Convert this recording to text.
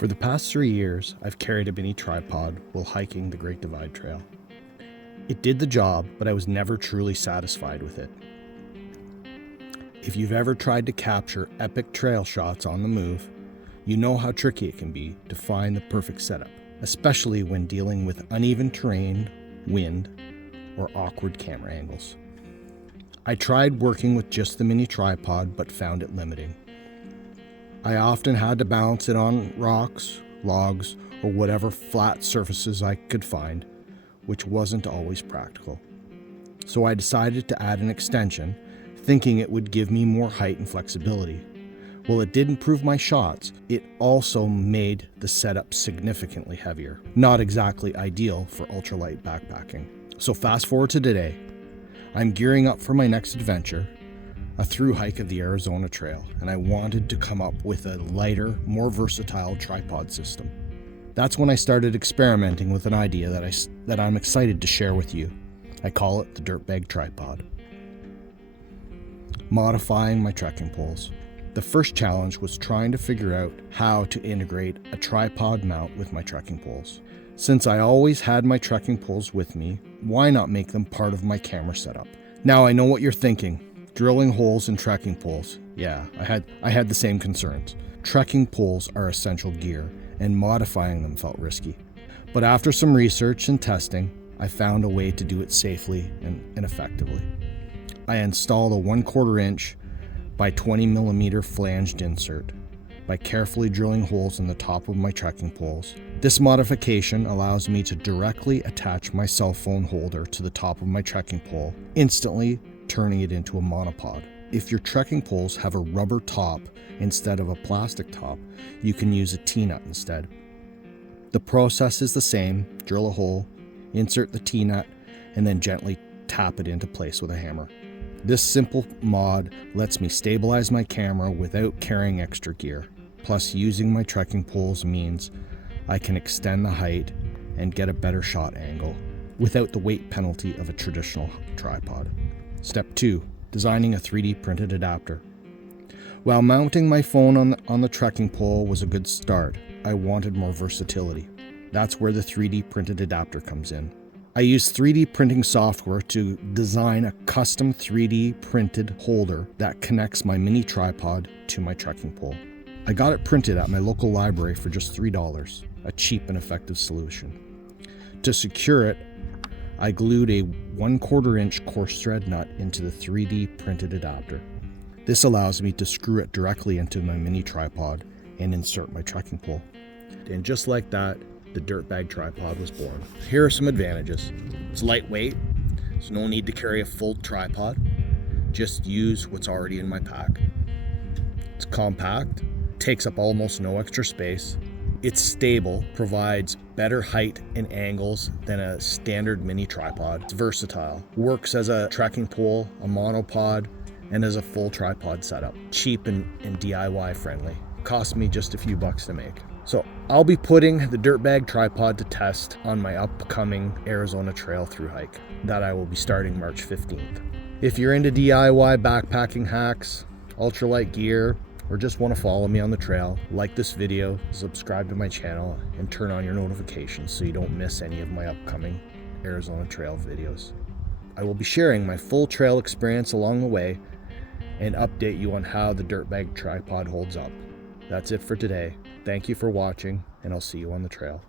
For the past 3 years, I've carried a mini tripod while hiking the Great Divide Trail. It did the job, but I was never truly satisfied with it. If you've ever tried to capture epic trail shots on the move, you know how tricky it can be to find the perfect setup, especially when dealing with uneven terrain, wind, or awkward camera angles. I tried working with just the mini tripod, but found it limiting. I often had to balance it on rocks, logs, or whatever flat surfaces I could find, which wasn't always practical. So I decided to add an extension, thinking it would give me more height and flexibility. While it did improve my shots, it also made the setup significantly heavier. Not exactly ideal for ultralight backpacking. So fast forward to today. I'm gearing up for my next adventure, a thru-hike of the Arizona Trail, and I wanted to come up with a lighter, more versatile tripod system. That's when I started experimenting with an idea that I'm excited to share with you. I call it the Dirtbag tripod. Modifying my trekking poles. The first challenge was trying to figure out how to integrate a tripod mount with my trekking poles. Since I always had my trekking poles with me, why not make them part of my camera setup? Now I know what you're thinking. Drilling holes in trekking poles. Yeah, I had the same concerns. Trekking poles are essential gear, and modifying them felt risky. But after some research and testing, I found a way to do it safely and effectively. I installed a 1/4 inch by 20 millimeter flanged insert by carefully drilling holes in the top of my trekking poles. This modification allows me to directly attach my cell phone holder to the top of my trekking pole, instantly turning it into a monopod. If your trekking poles have a rubber top instead of a plastic top, you can use a T-nut instead. The process is the same: drill a hole, insert the T-nut, and then gently tap it into place with a hammer. This simple mod lets me stabilize my camera without carrying extra gear. Plus, using my trekking poles means I can extend the height and get a better shot angle without the weight penalty of a traditional tripod. Step 2. Designing a 3D printed adapter. While mounting my phone on the trekking pole was a good start, I wanted more versatility. That's where the 3D printed adapter comes in. I used 3D printing software to design a custom 3D printed holder that connects my mini tripod to my trekking pole. I got it printed at my local library for just $3, a cheap and effective solution. To secure it, I glued a 1/4 inch coarse thread nut into the 3D printed adapter. This allows me to screw it directly into my mini tripod and insert my trekking pole. And just like that, the Dirtbag tripod was born. Here are some advantages. It's lightweight, so no need to carry a full tripod. Just use what's already in my pack. It's compact, takes up almost no extra space. It's stable, provides better height and angles than a standard mini tripod. It's versatile, works as a trekking pole, a monopod, and as a full tripod setup. Cheap and DIY friendly. Cost me just a few bucks to make. So I'll be putting the Dirtbag tripod to test on my upcoming Arizona Trail thru-hike that I will be starting March 15th. If you're into DIY backpacking hacks, ultralight gear, or just want to follow me on the trail, like this video, subscribe to my channel, and turn on your notifications so you don't miss any of my upcoming Arizona Trail videos. I will be sharing my full trail experience along the way and update you on how the Dirtbag tripod holds up. That's it for today. Thank you for watching, and I'll see you on the trail.